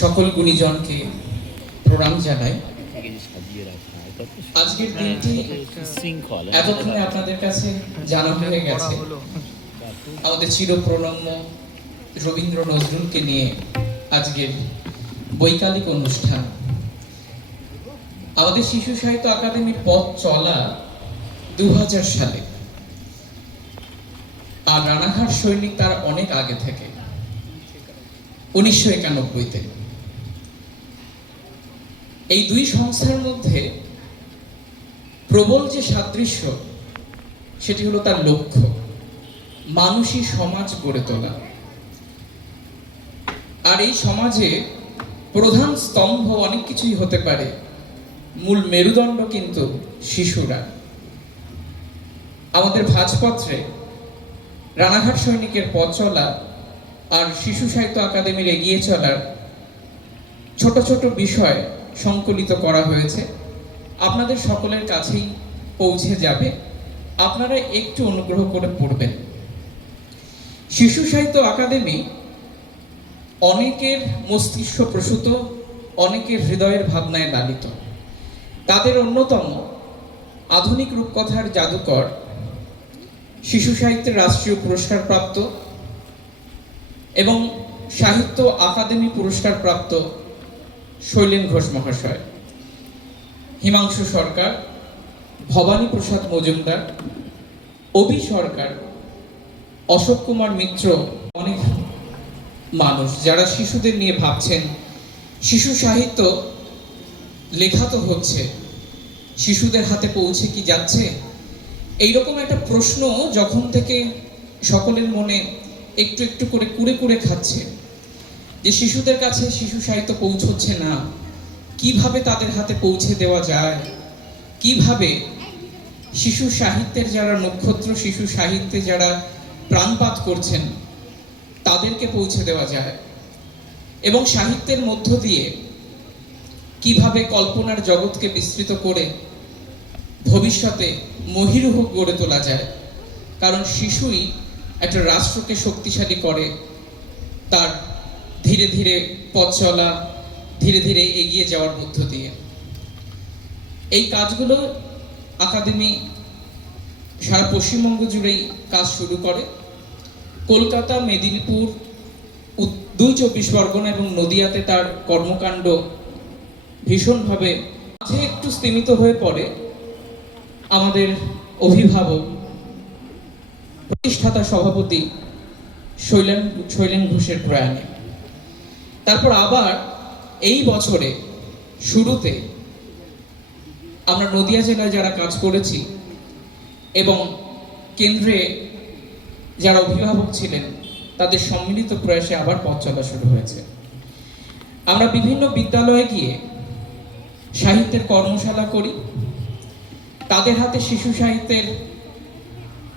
সকল গুণীজনকে প্রণাম জানাই। আজকের দিনটি এতক্ষণে আপনাদের কাছে জানা হয়ে গেছে আমাদের চিরপ্রণম্য রবীন্দ্র নজরুলকে নিয়ে আজকের বৈকালিক অনুষ্ঠান। আমাদের শিশু সাহিত্য একাডেমির পথ চলা 2000 সালে, আর রানাঘাট সৈনিক তার অনেক আগে থেকে 1991-তে। এই দুই সংস্থার মধ্যে প্রবল যে সাদৃশ্য, সেটি হলো তার লক্ষ্য, মানুষই সমাজ গড়ে তোলা। আর এই সমাজে প্রধান স্তম্ভ অনেক কিছুই হতে পারে, মূল মেরুদণ্ড কিন্তু শিশুরা। আমাদের ভাঁজপত্রে রানাঘাট সৈনিকের পথ চলা আর শিশু সাহিত্য একাডেমির এগিয়ে চলার ছোট ছোট বিষয় সংকলিত করা হয়েছে, আপনাদের সকলের কাছেই পৌঁছে যাবে। আপনারা একটু অনুগ্রহ করে পড়বেন। শিশু সাহিত্য একাডেমি অনেকের মস্তিষ্ক প্রসূত, অনেকের হৃদয়ের ভাবনায় লালিত। তাদের অন্যতম আধুনিক রূপকথার জাদুকর, শিশু সাহিত্যের রাষ্ট্রীয় পুরস্কার প্রাপ্ত এবং সাহিত্য আকাদেমি পুরস্কার প্রাপ্ত শৈলেন ঘোষ মহাশয়, হিমাংশু সরকার, ভবানী প্রসাদ মজুমদার, অভি সরকার, অশোক কুমার মিত্র, অনেক মানুষ যারা শিশুদের নিয়ে ভাবছেন। শিশু সাহিত্য লেখা তো হচ্ছে, শিশুদের হাতে পৌঁছে কি যাচ্ছে? এইরকম একটা প্রশ্ন যখন থেকে সকলের মনে একটু একটু করে কুড়ে কুড়ে খাচ্ছে, যে শিশুদের কাছে শিশু সাহিত্য পৌঁছচ্ছে না, কিভাবে তাদের হাতে পৌঁছে দেওয়া যায়, কিভাবে শিশু সাহিত্যের যারা নক্ষত্র, শিশু সাহিত্যে যারা প্রাণপাত করছেন তাদেরকে পৌঁছে দেওয়া যায়, এবং সাহিত্যের মধ্য দিয়ে কিভাবে কল্পনার জগৎকে বিস্তৃত করে ভবিষ্যতে মহীরুহ গড়ে তোলা যায়। কারণ শিশুই একটা রাষ্ট্রকে শক্তিশালী করে, তার ধীরে ধীরে পথ চলা, ধীরে ধীরে এগিয়ে যাওয়ার মধ্য দিয়ে। এই কাজগুলো একাডেমি সারা পশ্চিমবঙ্গ জুড়েই কাজ শুরু করে। কলকাতা, মেদিনীপুর, 2 চব্বিশ পরগনা এবং নদিয়াতে তার কর্মকাণ্ড ভীষণভাবে মাঝে একটু স্তীমিত হয়ে পড়ে আমাদের অভিভাবক, প্রতিষ্ঠাতা সভাপতি শৈলেন ঘোষের প্রয়াণে। তারপর আবার এই বছরে শুরুতে আমরা নদিয়া জেলায় যারা কাজ করেছি এবং কেন্দ্রে যারা অভিভাবক ছিলেন, তাদের সম্মিলিত প্রয়াসে আবার পথ চলা শুরু হয়েছে। আমরা বিভিন্ন বিদ্যালয়ে গিয়ে সাহিত্যের কর্মশালা করি, তাদের হাতে শিশু সাহিত্যের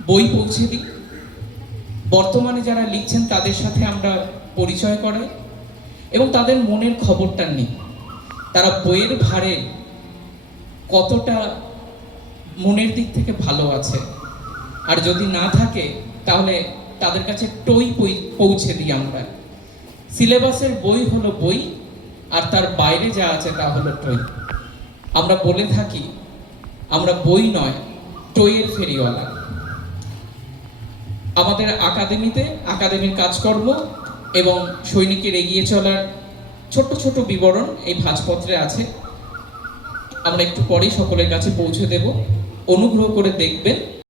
বই পৌঁছে দিই, বর্তমানে যারা লিখছেন তাদের সাথে আমরা পরিচয় করাই এবং তাদের মনের খবরটা নিই। তারা বইয়ের ভারে কতটা মনের দিক থেকে ভালো আছে, আর যদি না থাকে তাহলে তাদের কাছে টই পৌঁছে দিই আমরা। সিলেবাসের বই হলো বই, আর তার বাইরে যা আছে তা হলো টই। আমরা বলে থাকি আমরা বই নয়, টইয়ের ফেরিওয়ালা। আমাদের একাডেমির কাজকর্ম এবং সৈনিকের এগিয়ে চলার ছোট ছোট বিবরণ এই ভাঁজপত্রে আছে। আমরা একটু পরেই সকলের কাছে পৌঁছে দেব, অনুগ্রহ করে দেখবেন।